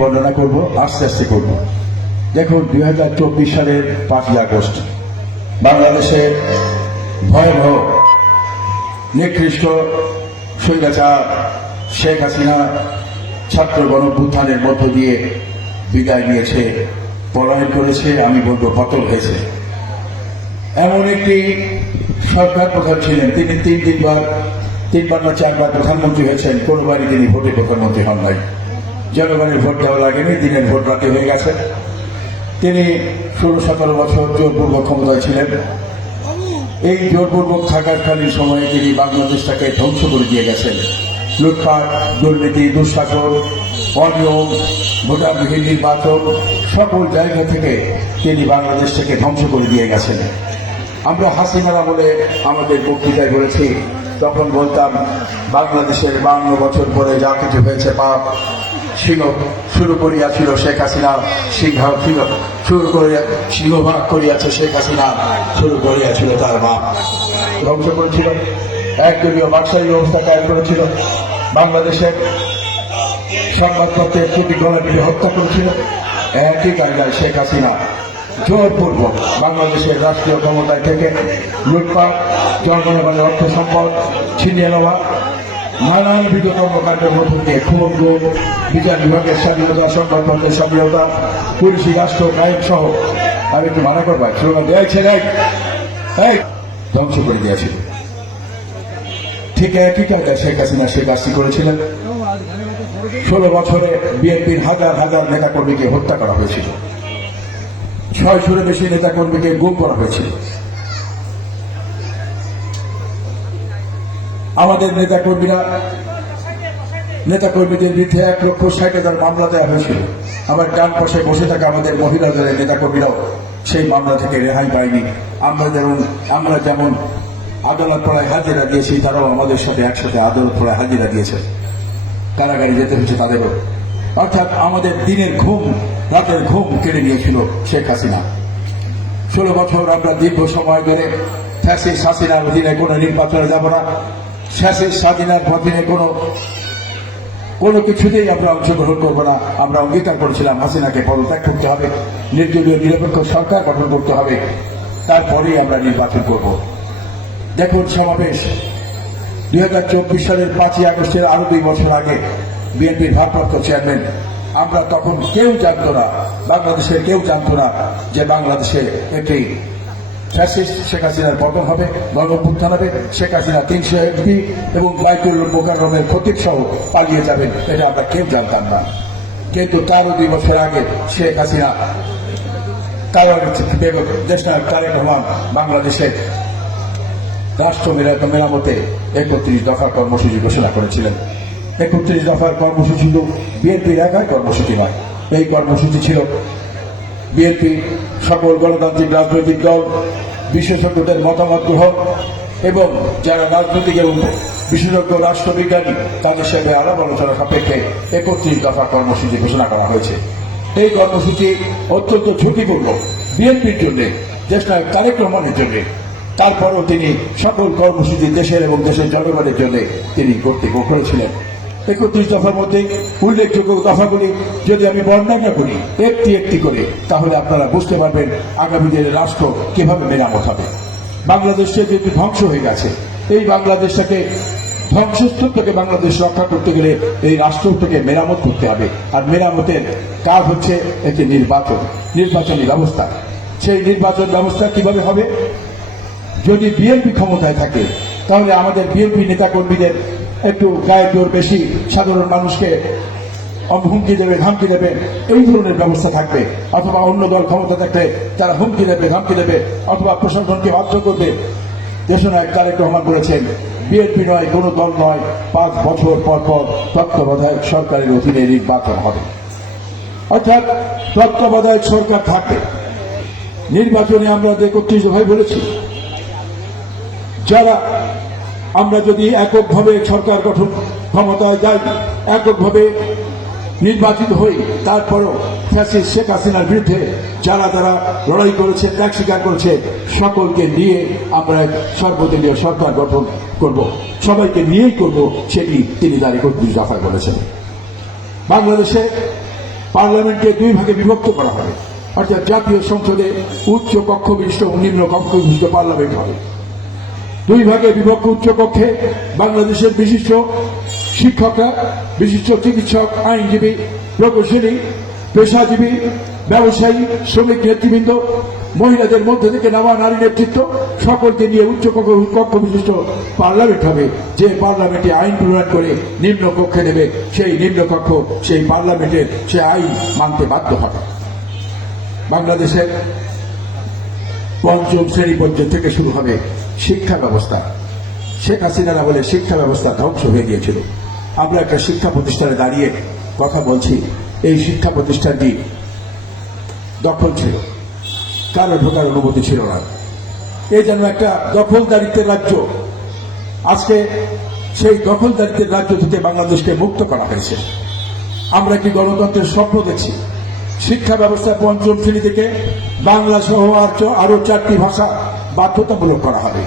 বর্ণনা করব, আস্তে আস্তে করব। দেখুন, দুই হাজার চব্বিশ সালের পাঁচই আগস্ট, বাংলাদেশে ভয়াবহ নিকৃষ্ট স্বৈরাচার শেখ হাসিনা ছাত্র গণভ্যুত্থানের মধ্য দিয়ে বিদায় নিয়েছে, পলায়ন করেছে, আমি বলব পতন হয়েছে। এমন একটি সরকার প্রধান ছিলেন, তিনি তিন তিনবার তিনবার না চারবার প্রধানমন্ত্রী হয়েছেন কোনোবারই তিনি ভোটে প্রধানমন্ত্রী হন নাই। জনগণের ভোট দেওয়া লাগেনি, দিনের ভোট রাতে হয়ে গেছে। তিনি ষোলো সতেরো বছর জোরপূর্বক ক্ষমতায় ছিলেন। এই জোরপূর্বক থাকাকালীন সময়ে তিনি বাংলাদেশটাকে ধ্বংস করে দিয়ে গেছেন। লুটপাট, দুর্নীতি, দুঃশাসন, অনিয়ম, ভোটারবিহীন নির্বাচন, সকল জায়গা থেকে তিনি বাংলাদেশটাকে ধ্বংস করে দিয়ে গেছেন। আমরা হাসিনারা বলে আমাদের বক্তৃতায় বলেছি, তখন বলতাম, বাংলাদেশের বান্ন বছর পরে যা কিছু হয়েছে পাপ সিংহ শুরু করিয়াছিল শেখ হাসিনা। সিংহ ছিল শুরু করিয়া সিংহভাগ করিয়াছে শেখ হাসিনা। শুরু করিয়াছিল তার বাপ। ধ্বংস করেছিল একদলীয় বাকশাহী ব্যবস্থা কায়েম করেছিল। বাংলাদেশের সংবাদপত্রের প্রতি গণপিটি হত্যা করেছিল। একই কায়দায় শেখ হাসিনা জোরপূর্বক বাংলাদেশের রাষ্ট্রীয় ক্ষমতায় থেকে লুটপাট, জনগণের অর্থ সম্পদ ছিনিয়ে নেওয়া নানানবিধ কর্মকাণ্ডের মধ্য দিয়ে বিচার বিভাগের স্বাধীনতা সংবাদপত্রের স্বাধীনতা পুলিশি রাষ্ট্র কায়েম সহ আমি একটু মানা করবা স্লোগান দিয়েছে ধ্বংস করে দিয়েছিল ঠিক একই কায়দায় শেখ হাসিনা সে কাজটি করেছিলেন। ষোলো বছরে বিএনপির হাজার হাজার নেতাকর্মীকে হত্যা করা হয়েছিল। ছয়শোর বেশি নেতাকর্মীকে গুম করা হয়েছিল। আমাদের নেতাকর্মীরা নেতাকর্মীদের বিরুদ্ধে এক লক্ষ ষাট হাজার মামলা দেওয়া হয়েছিল আবার ডান পাশে বসে থাকা আমাদের মহিলা দলের নেতাকর্মীরাও সেই মামলা থেকে রেহাই পায়নি। আমরা যেমন আমরা যেমন আদালত পড়ায় হাজিরা দিয়েছি, তারাও আমাদের সাথে একসাথে আদালত পড়ায় হাজিরা দিয়েছে। কারাগারে যেতে হচ্ছে তাদেরও। অর্থাৎ আমাদের দিনের ঘুম, রাতের ঘুম কেড়ে নিয়েছিল শেখ হাসিনা। ষোলো বছর আমরা দীর্ঘ সময় ধরে ফ্যাসিস হাসিনার অধীনে কোনো নির্বাচনে যাব না। ফ্যাসিস স্বাধীনার অধীনে কোনো কোনো কিছুতেই আমরা অংশগ্রহণ করব না। আমরা অঙ্গীকার করেছিলাম হাসিনাকে, পদত্যাগ করতে হবে। নির্দলীয় নিরপেক্ষ সরকার গঠন করতে হবে। তারপরেই আমরা নির্বাচন করব। দেখুন সমাবেশ। দুই হাজার চব্বিশ সালের পাঁচই আগস্টের আরও দুই বছর আগে বিএনপির ভারপ্রাপ্ত চেয়ারম্যান। আমরা তখন কেউ জানতো না, বাংলাদেশের কেউ জানতো না যে বাংলাদেশে একটি ফ্যাসিস্ট শেখ হাসিনার পতন হবে গণপুত্থান হবে শেখ হাসিনা তিনশো এমপি এবং বাইকুল মোকাররমের খতিব সহ পালিয়ে যাবেন, এটা আমরা কেউ জানতাম না। কিন্তু তারও দুই বছর আগে শেখ হাসিনা তারেক রহমান বাংলাদেশে রাষ্ট্র মেরা- মেরামতে একত্রিশ দফা কর্মসূচি ঘোষণা করেছিলেন। একত্রিশ দফার কর্মসূচি তো বিএনপির একাই কর্মসূচি নয়। এই কর্মসূচি ছিল বিএনপি সকল গণতান্ত্রিক রাজনৈতিক দল, বিশেষজ্ঞদের মতামত গ্রহণ এবং যারা রাজনৈতিক এবং বিশেষজ্ঞ রাষ্ট্রবিজ্ঞানী, তাদের সাথে আলাপ আলোচনা সাপেক্ষে একত্রিশ দফা কর্মসূচি ঘোষণা করা হয়েছে। এই কর্মসূচি অত্যন্ত ঝুঁকিপূর্ণ বিএনপির জন্য দেশ নায়ক তারেক রহমানের জন্য। তারপরও তিনি সকল কর্মসূচি দেশের এবং দেশের জনগণের জন্য তিনি করতে করেছিলেন। একত্রিশ দফার মধ্যে উল্লেখযোগ্য দফাগুলি যদি আমি বর্ণনা করি, একটি একটি করে, তাহলে আপনারা বুঝতে পারবেন আগামী দিনে রাষ্ট্র কীভাবে মেরামত হবে। বাংলাদেশে যেহেতু ধ্বংস হয়ে গেছে, এই বাংলাদেশটাকে ধ্বংসস্তূপ থেকে বাংলাদেশ রক্ষা করতে গেলে এই রাষ্ট্রটাকে মেরামত করতে হবে। আর মেরামতের কাজ হচ্ছে একটি নির্বাচন, নির্বাচনী ব্যবস্থা। সেই নির্বাচন ব্যবস্থা কীভাবে হবে? যদি বিএনপি ক্ষমতায় থাকে, তাহলে আমাদের বিএনপি নেতাকর্মীদের একটু গায়ে জোর বেশি সাধারণ মানুষকে হুমকি দেবে ধমকি দেবে, এই ধরনের ব্যবস্থা থাকবে। অথবা অন্য দল ক্ষমতা থাকলে তারা হুমকি দেবে ধমকি দেবে, অথবা প্রশাসনকে বাধ্য করবে। দেশনায়ক তারেক রহমান বলেছেন, বিএনপি নয়, কোনো দল নয়, পাঁচ বছর পর পর তত্ত্বাবধায়ক সরকারের অধীনে নির্বাচন হবে। অর্থাৎ তত্ত্বাবধায়ক সরকার থাকবে। নির্বাচনে আমরা একত্রিশ ভাই বলেছি, যারা আমরা যদি এককভাবে সরকার গঠন ক্ষমতায় যাই, এককভাবে নির্বাচিত হই, তারপরও ফ্যাসিস্ট শেখ হাসিনার বিরুদ্ধে যারা যারা লড়াই করেছে, ত্যাগ স্বীকার করেছে, সকলকে নিয়ে আমরা সর্বদলীয় সরকার গঠন করব। সবাইকে নিয়েই করব সেটি তিনি তার একত্রিশ দফায় বলেছেন। বাংলাদেশে পার্লামেন্টকে দুই ভাগে বিভক্ত করা হবে। অর্থাৎ জাতীয় সংসদে উচ্চ কক্ষ বিশিষ্ট নিম্ন কক্ষ বিশিষ্ট পার্লামেন্ট হবে। দুই ভাগে বিভক্ত উচ্চকক্ষে বাংলাদেশের বিশিষ্ট শিক্ষকরা, বিশিষ্ট চিকিৎসক, আইনজীবী, প্রকৌশলী, পেশাজীবী, ব্যবসায়ী, শ্রমিক নেতৃবৃন্দ, মহিলাদের মধ্যে থেকে নামা নারী নেতৃত্ব সকলকে নিয়ে উচ্চ কক্ষ বিশিষ্ট পার্লামেন্ট হবে। যে পার্লামেন্টে আইন প্রণয়ন করে নিম্ন কক্ষে নেবে, সেই নিম্ন কক্ষ, সেই পার্লামেন্টের সে আইন মানতে বাধ্য হবে। বাংলাদেশের পঞ্চম শ্রেণি পর্যন্ত থেকে শুরু হবে শিক্ষা ব্যবস্থা। শেখ হাসিনারা বলে শিক্ষা ব্যবস্থা ধ্বংস হয়ে গিয়েছিল। আমরা একটা শিক্ষা প্রতিষ্ঠানে দাঁড়িয়ে কথা বলছি। এই শিক্ষা প্রতিষ্ঠানটি দখল ছিল। কারও ঢোকার অনুমতি ছিল না। এই যেন একটা দখলদারিত্বের রাজ্য। আজকে সেই দখলদারিত্বের রাজ্য থেকে বাংলাদেশকে মুক্ত করা হয়েছে। আমরা কি গণতন্ত্রের স্বপ্ন দেখছি? শিক্ষা ব্যবস্থা পঞ্চম শ্রেণি থেকে বাংলা সহ আর চারটি ভাষা বাধ্যতামূলক করা হবে।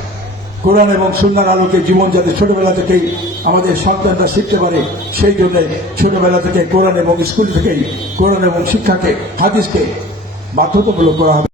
কোরআন এবং সুন্দর আলোকে জীবন যাতে ছোটবেলা থেকেই আমাদের সন্তানরা শিখতে পারে, সেই জন্য ছোটবেলা থেকে কোরআন এবং স্কুল থেকেই কোরআন এবং শিক্ষাকে, হাদিসকে বাধ্যতামূলক করা হবে।